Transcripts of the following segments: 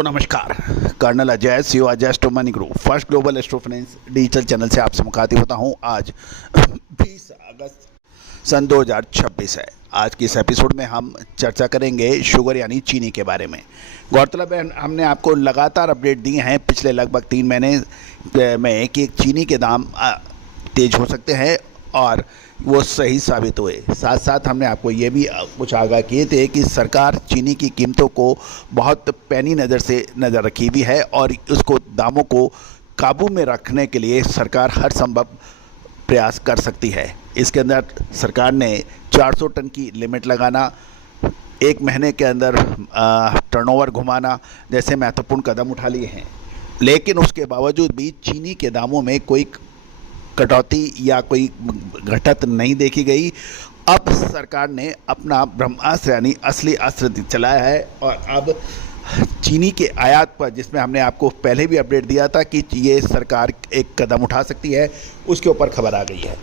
दोस्तों नमस्कार। Colonel Ajay CO Ajay astro money group first global astro finance digital channel से आपसे मुखातिब होता हूं। आज 20 अगस्त सन 2026 है। आज की इस एपिसोड में हम चर्चा करेंगे शुगर यानी चीनी के बारे में। गौरतलब है हमने आपको लगातार अपडेट दिए हैं पिछले लगभग 3 महीने में कि चीनी के दाम तेज हो सकते हैं और वो सही साबित हुए। साथ साथ हमने आपको ये भी कुछ आगाह किए थे कि सरकार चीनी की कीमतों को बहुत पैनी नज़र से नज़र रखी हुई है और उसको दामों को काबू में रखने के लिए सरकार हर संभव प्रयास कर सकती है। इसके अंदर सरकार ने 400 टन की लिमिट लगाना, 1 महीने के अंदर टर्नओवर घुमाना जैसे महत्वपूर्ण कदम उठा लिए हैं, लेकिन उसके बावजूद भी चीनी के दामों में कोई कटौती या कोई घटत नहीं देखी गई। अब सरकार ने अपना ब्रह्मास्त्र यानी असली अस्त्र चलाया है और अब चीनी के आयात पर, जिसमें हमने आपको पहले भी अपडेट दिया था कि ये सरकार एक कदम उठा सकती है, उसके ऊपर खबर आ गई है।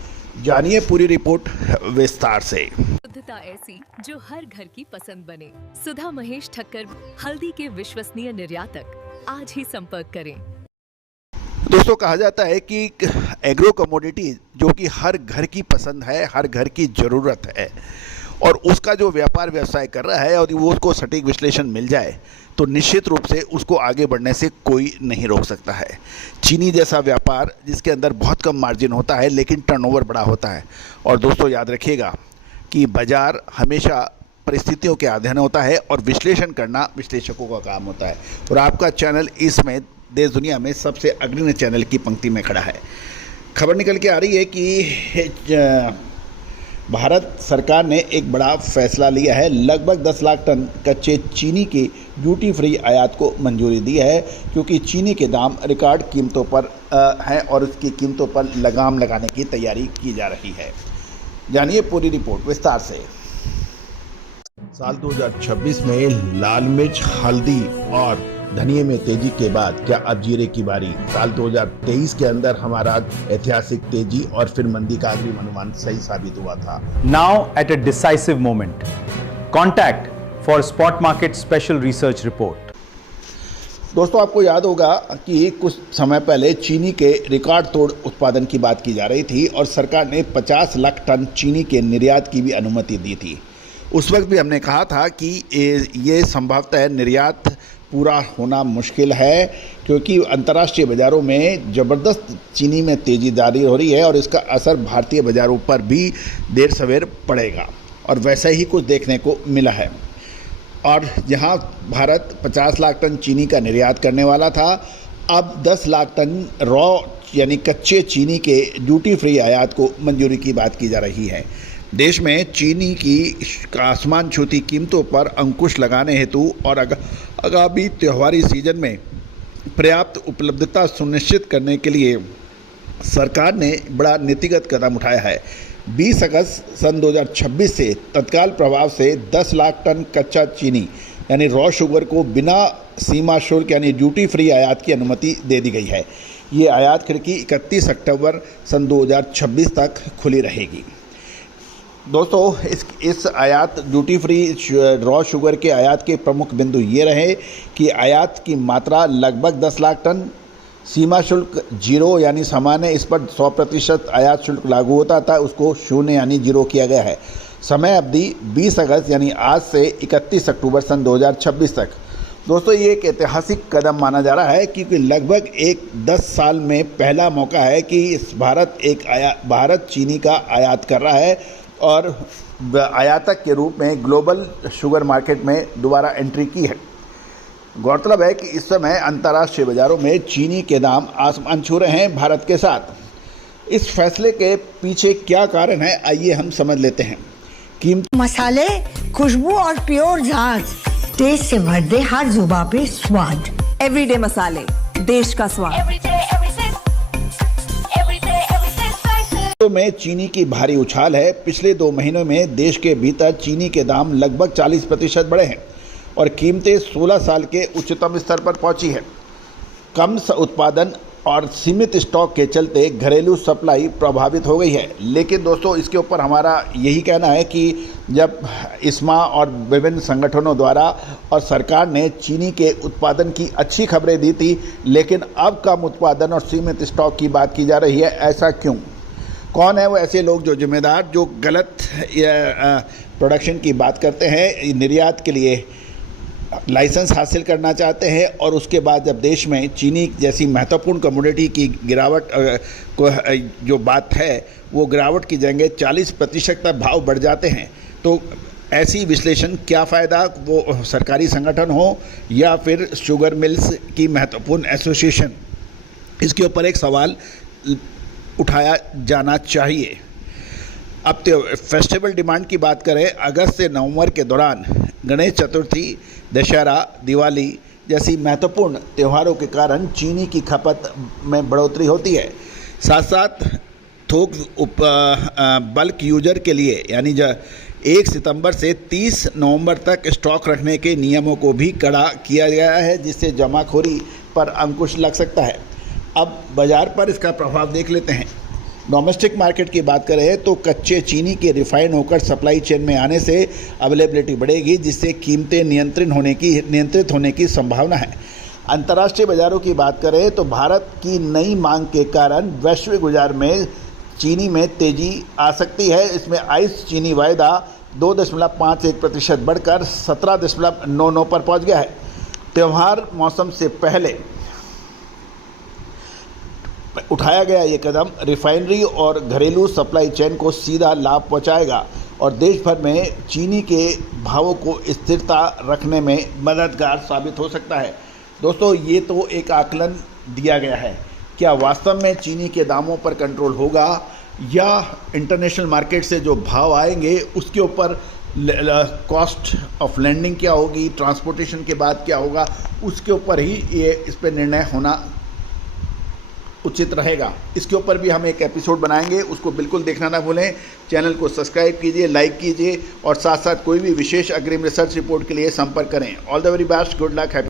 जानिए पूरी रिपोर्ट विस्तार से। शुद्धता ऐसी जो हर घर की पसंद बने। सुधा महेश ठक्कर, हल्दी के विश्वसनीय निर्यातक। आज ही संपर्क करें। दोस्तों कहा जाता है कि एग्रो कमोडिटी जो कि हर घर की पसंद है, हर घर की ज़रूरत है और उसका जो व्यापार व्यवसाय कर रहा है और वो उसको सटीक विश्लेषण मिल जाए तो निश्चित रूप से उसको आगे बढ़ने से कोई नहीं रोक सकता है। चीनी जैसा व्यापार जिसके अंदर बहुत कम मार्जिन होता है लेकिन टर्नओवर बड़ा होता है। और दोस्तों याद रखिएगा कि बाज़ार हमेशा परिस्थितियों के अधीन होता है और विश्लेषण करना विश्लेषकों का काम होता है और आपका चैनल इसमें देश दुनिया में सबसे अग्रणी चैनल की पंक्ति में खड़ा है। खबर निकल के आ रही है कि भारत सरकार ने एक बड़ा फैसला लिया है। लगभग 10 लाख टन कच्चे चीनी की ड्यूटी फ्री आयात को मंजूरी दी है क्योंकि चीनी के दाम रिकॉर्ड कीमतों पर हैं और उसकी कीमतों पर लगाम लगाने की तैयारी की जा रही है। जानिए पूरी रिपोर्ट विस्तार से। साल 2026 में लाल मिर्च, हल्दी और धनिये में तेजी के बाद क्या अब जीरे की बारी? साल 2023 के अंदर हमारा ऐतिहासिक तेजी और फिर मंदी का अग्रिम अनुमान सही साबित हुआ था। Now at a decisive moment, contact for spot market special research report. दोस्तों आपको याद होगा कि कुछ समय पहले चीनी के रिकॉर्ड तोड़ उत्पादन की बात की जा रही थी और सरकार ने 50 लाख टन चीनी के निर्यात की भी अनुमति दी थी। उस वक्त भी हमने कहा था कि ये संभवतः निर्यात पूरा होना मुश्किल है क्योंकि अंतर्राष्ट्रीय बाज़ारों में ज़बरदस्त चीनी में तेज़ी जारी हो रही है और इसका असर भारतीय बाज़ारों पर भी देर सवेर पड़ेगा और वैसा ही कुछ देखने को मिला है। और जहां भारत 50 लाख टन चीनी का निर्यात करने वाला था, अब 10 लाख टन रॉ यानी कच्चे चीनी के ड्यूटी फ्री आयात को मंजूरी की बात की जा रही है। देश में चीनी की आसमान छूती कीमतों पर अंकुश लगाने हेतु और आगामी त्योहारी सीजन में पर्याप्त उपलब्धता सुनिश्चित करने के लिए सरकार ने बड़ा नीतिगत कदम उठाया है। 20 अगस्त सन 2026 से तत्काल प्रभाव से 10 लाख टन कच्चा चीनी यानी रॉ शुगर को बिना सीमा शुल्क यानी ड्यूटी फ्री आयात की अनुमति दे दी गई है। ये आयात खिड़की 31 अक्टूबर सन 2026 तक खुली रहेगी। दोस्तों इस आयात ड्यूटी फ्री रॉ शुगर के आयात के प्रमुख बिंदु ये रहे कि आयात की मात्रा लगभग 10 लाख टन, सीमा शुल्क 0 यानी सामान्य, इस पर 100% आयात शुल्क लागू होता था, उसको 0 यानी 0 किया गया है। समय अवधि 20 अगस्त यानी आज से 31 अक्टूबर सन 2026 तक। दोस्तों ये एक ऐतिहासिक कदम माना जा रहा है क्योंकि लगभग 10 साल में पहला मौका है कि भारत चीनी का आयात कर रहा है और आयातक के रूप में ग्लोबल शुगर मार्केट में दोबारा एंट्री की है। गौरतलब है कि इस समय अंतर्राष्ट्रीय बाज़ारों में चीनी के दाम आसमान छू रहे हैं भारत के साथ। इस फैसले के पीछे क्या कारण है, आइए हम समझ लेते हैं। मसाले, खुशबू और प्योर झाग, टेस्ट से भर दे हर जुबां पे स्वाद। एवरीडे मसाले, देश का स्वाद। में चीनी की भारी उछाल है। पिछले 2 महीनों में देश के भीतर चीनी के दाम लगभग 40% बढ़े हैं और कीमतें 16 साल के उच्चतम स्तर पर पहुंची है। कम उत्पादन और सीमित स्टॉक के चलते घरेलू सप्लाई प्रभावित हो गई है। लेकिन दोस्तों, इसके ऊपर हमारा यही कहना है कि जब इस्मा और विभिन्न संगठनों द्वारा और सरकार ने चीनी के उत्पादन की अच्छी खबरें दी थी, लेकिन अब कम उत्पादन और सीमित स्टॉक की बात की जा रही है। ऐसा क्यों? कौन है वो ऐसे लोग जो जिम्मेदार, जो गलत प्रोडक्शन की बात करते हैं, निर्यात के लिए लाइसेंस हासिल करना चाहते हैं और उसके बाद जब देश में चीनी जैसी महत्वपूर्ण कमोडिटी की गिरावट को जो बात है वो गिरावट की जगह 40% तक भाव बढ़ जाते हैं, तो ऐसी विश्लेषण क्या फ़ायदा, वो सरकारी संगठन हो या फिर शुगर मिल्स की महत्वपूर्ण एसोसिएशन, इसके ऊपर एक सवाल उठाया जाना चाहिए। अब तो फेस्टिवल डिमांड की बात करें, अगस्त से नवंबर के दौरान गणेश चतुर्थी, दशहरा, दिवाली जैसी महत्वपूर्ण त्योहारों के कारण चीनी की खपत में बढ़ोतरी होती है। साथ साथ थोक बल्क यूजर के लिए यानी 1 सितंबर से 30 नवंबर तक स्टॉक रखने के नियमों को भी कड़ा किया गया है, जिससे जमाखोरी पर अंकुश लग सकता है। अब बाज़ार पर इसका प्रभाव देख लेते हैं। डोमेस्टिक मार्केट की बात करें तो कच्चे चीनी के रिफाइन होकर सप्लाई चेन में आने से अवेलेबिलिटी बढ़ेगी, जिससे कीमतें नियंत्रित होने की संभावना है। अंतर्राष्ट्रीय बाज़ारों की बात करें तो भारत की नई मांग के कारण वैश्विक बाजार में चीनी में तेज़ी आ सकती है। इसमें आइस चीनी वायदा 2.51% बढ़कर 17.99 पर पहुंच गया है। त्यौहार मौसम से पहले उठाया गया ये कदम रिफाइनरी और घरेलू सप्लाई चेन को सीधा लाभ पहुंचाएगा और देश भर में चीनी के भावों को स्थिरता रखने में मददगार साबित हो सकता है। दोस्तों, ये तो एक आकलन दिया गया है। क्या वास्तव में चीनी के दामों पर कंट्रोल होगा या इंटरनेशनल मार्केट से जो भाव आएंगे उसके ऊपर कॉस्ट ऑफ लैंडिंग क्या होगी, ट्रांसपोर्टेशन के बाद क्या होगा, उसके ऊपर ही ये इस पर निर्णय होना उचित रहेगा। इसके ऊपर भी हम एक एपिसोड बनाएंगे, उसको बिल्कुल देखना ना भूलें। चैनल को सब्सक्राइब कीजिए, लाइक कीजिए और साथ साथ कोई भी विशेष अग्रिम रिसर्च रिपोर्ट के लिए संपर्क करें। All the very best, good luck, happy